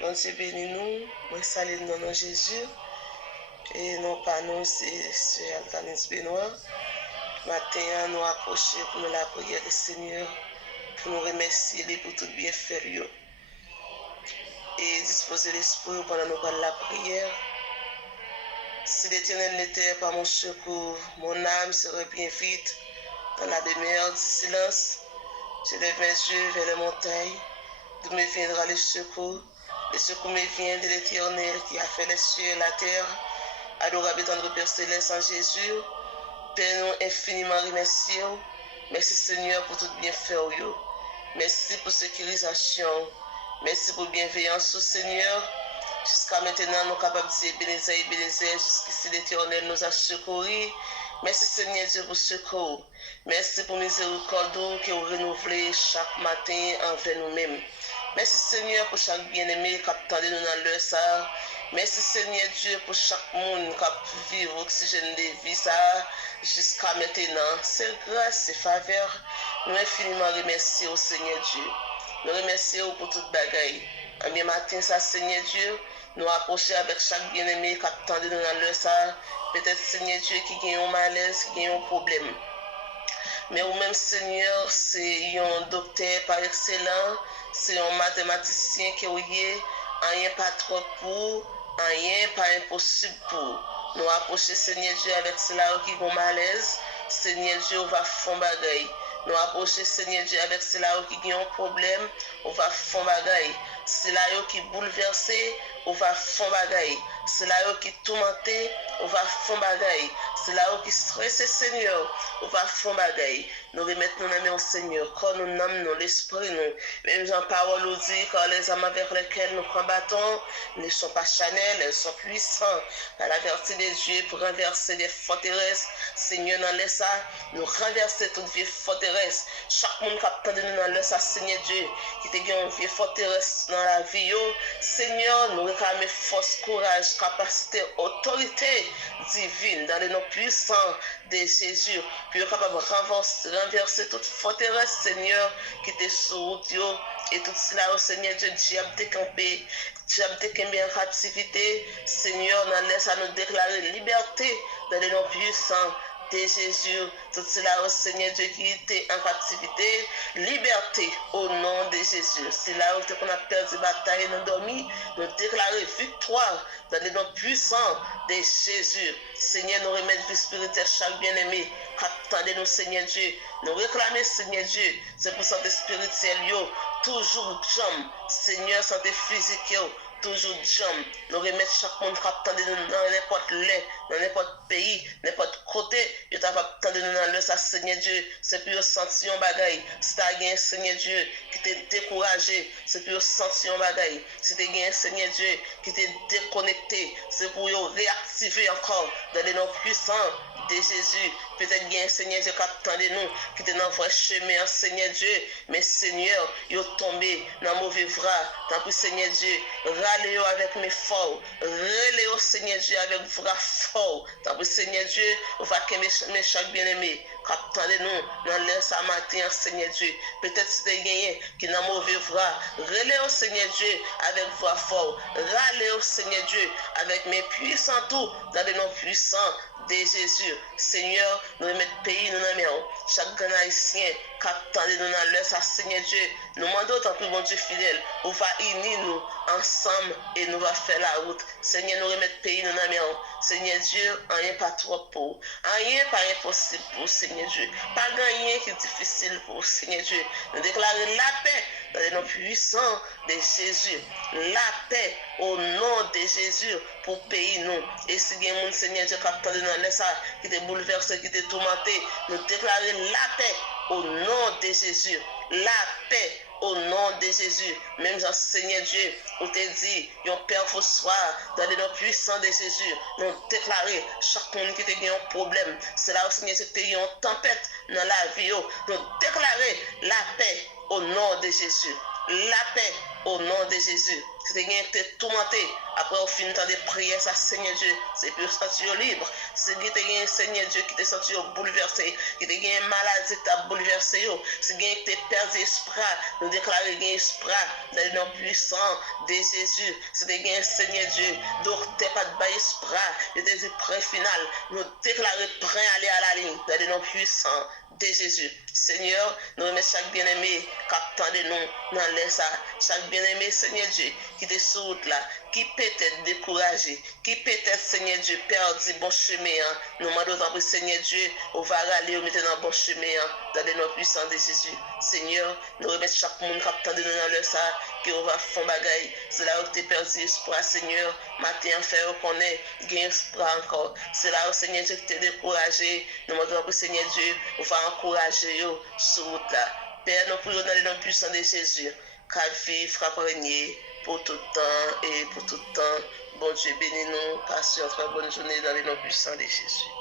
Bon Dieu bénis nous, moi salue dans nom Jésus. Et non pas nous, c'est Altanis Benoît. Matin, nous approcher pour nous la prière du Seigneur, pour nous remercier pour tout bien faire. Et disposer l'esprit pendant nous parler la prière. Si l'Éternel n'était pas mon secours, mon âme serait bien vite dans la demeure du silence. Je lève mes yeux vers les montagnes, d'où me viendra le secours. Le secours me vient de l'Éternel qui a fait les cieux et la terre. Adorable et tendre Père céleste en Jésus, Père nous infiniment remercier. Merci Seigneur pour tout bien faire. Merci pour sécurisation. Merci pour bienveillance au Seigneur. Jusqu'à maintenant, nous sommes capables de dire Bénézer, jusqu'ici l'Éternel nous a secourus. Merci Seigneur Dieu pour ce secours. Merci pour miséricorde que vous renouvelez chaque matin envers nous-mêmes. Merci Seigneur pour chaque bien-aimé qui attend nous dans leur ça. Merci Seigneur Dieu pour chaque monde qui vit l'oxygène de vie ça jusqu'à maintenant. C'est grâce et faveur. Nous infiniment remercions au Seigneur Dieu. Nous remercions pour toute bagaille. Un bien matin, ça, Seigneur Dieu, nous approcher avec chaque bien-aimé qui attend nous dans leur ça. Peut-être Seigneur Dieu qui gagne un malaise, qui gagne un problème. Mais ou même Seigneur, c'est un docteur par excellence, c'est un mathématicien qui est, rien pas trop pour, rien pas impossible pour. Nous approcher Seigneur Dieu avec cela qui est un malaise, Seigneur Dieu va faire bagaille. Nous approcher Seigneur Dieu avec cela qui a un problème, on va faire bagaille. C'est là qui bouleversé, on va faire bagaille. C'est là qui tourmenté, on va faire bagaille. C'est là qui stressé Seigneur, on va faire bagaille. Nous remettons nos mains au Seigneur, quand nous nommons l'esprit, nous. Même en parole nous dit, car les âmes avec lesquelles nous combattons ne sont pas charnelles, elles sont puissantes. Par la vertu des dieux pour renverser les forteresses. Seigneur, dans les ça, nous renverser toute vieille forteresse. Chaque monde qui attend de nous dans le ça, Seigneur Dieu, qui te gagne une vieille forteresse dans la vie. Seigneur, nous réclamons force, courage, capacité, autorité divine dans les noms puissants de Jésus. Puis nous sommes capables de renverser toute forteresse, Seigneur, qui était sur route. Et tout cela, au Seigneur Dieu, diable décampé, diable décampé en captivité. Seigneur, nous laisse à nous déclarer liberté dans les noms puissants de Jésus, tout cela au Seigneur Dieu qui était en captivité, liberté au nom de Jésus. C'est là où on a perdu bataille, nous dormi, nous déclarer victoire dans les noms puissants de Jésus. Seigneur, nous remettre vie spirituelle chaque bien-aimé, attendez-nous Seigneur Dieu, nous réclamer Seigneur Dieu, c'est pour santé spirituelle, toujours jambe, Seigneur, santé physique, toujours jambe. Nous remettre chaque monde qui attend de nous dans n'importe lieu, dans n'importe pays, n'importe côté. Nous attend de nous dans le ça, Seigneur Dieu. C'est pour sentir un bagaille. Si tu as gagné, Seigneur Dieu, qui t'est découragé, c'est pour sentir un bagaille. Si tu as gagné, Seigneur Dieu, qui t'est déconnecté, c'est pour réactiver encore dans les noms puissants de Jésus. Peut-être bien Seigneur Dieu qui attendait nous, qui était dans le vrai chemin, Seigneur Dieu. Mais Seigneur, ils sont tombés dans le mauvais bras. Tant pis Seigneur Dieu, râlez avec mes forts. Râlez Seigneur Dieu avec bras forts. Tant pis Seigneur Dieu, on va mes chaque bien-aimé. Qui attendait nous dans l'air ce matin, Seigneur Dieu. Peut-être si tu as gagné qui est dans le mauvais bras. Râlez Seigneur Dieu avec bras forts. Râlez Seigneur Dieu avec mes puissants tout dans les noms puissants de Jésus. Seigneur, nous remettons pays, nous nommons chaque grand haïtien qui attend de nous dans l'heure, ça, Seigneur Dieu. Nous demandons tant que bon Dieu fidèle, on va unir nous ensemble et nous va faire la route. Seigneur, nous remettons pays, nous nommons. Seigneur Dieu, rien pas trop pour. Rien pas impossible pour Seigneur Dieu. Pas rien qui est difficile pour Seigneur Dieu. Nous déclarons la paix dans les noms puissants de Jésus. La paix au nom de Jésus pour pays nous. Et si il y a un Seigneur Dieu qui attend de nous, ça, qui te bouleversé, qui te tourmenté, nous déclarons la paix au nom de Jésus. La paix au nom de Jésus. Même Jean Seigneur Dieu, on te dit, yon Père vous soir, dans les noms puissants de Jésus, nous déclarons chaque monde qui te a un problème. C'est là où Seigneur Dieu te a une tempête dans la vie. Nous déclarons la paix au nom de Jésus. La paix au nom de Jésus. Si tu es tourmenté, après au fin de prière, ça, Seigneur Dieu, c'est pour sentir libre. Si tu es Seigneur Dieu qui te senti bouleversé, qui te une maladie qui t'a bouleversé, si tu es perdu esprit, nous déclarons esprit dans le nom puissant de Jésus. Si tu es Seigneur Dieu, donc tu n'es pas de bas esprit, je te dis prêt final, nous déclarons prêt à aller à la ligne dans le nom puissant de Jésus. Seigneur, nous remercions chaque bien-aimé qui attend de nous dans l'air ça. Chaque bien-aimé, Seigneur Dieu, qui est sur route là, qui peut être découragé, qui peut être, Seigneur Dieu, perdu bon chemin. Nous demandons, Seigneur Dieu, on va aller, on mettre dans le bon chemin, dans le nom puissant de Jésus. Seigneur, nous remercions chaque monde qui attend de nous dans l'air ça, qui va faire bagaille. C'est là où tu es perdu espoir, Seigneur. Matin, faire reconnaître, gain espoir encore. C'est là où, Seigneur Dieu, tu es découragé. Nous demandons, Seigneur Dieu, on va encourager sur route là. Père, nous prions dans le nom puissant de Jésus, qu'à vivre, qu'à régner pour tout temps et pour tout temps. Bon Dieu, bénis-nous, passe une très bonne journée dans le nom puissant de Jésus.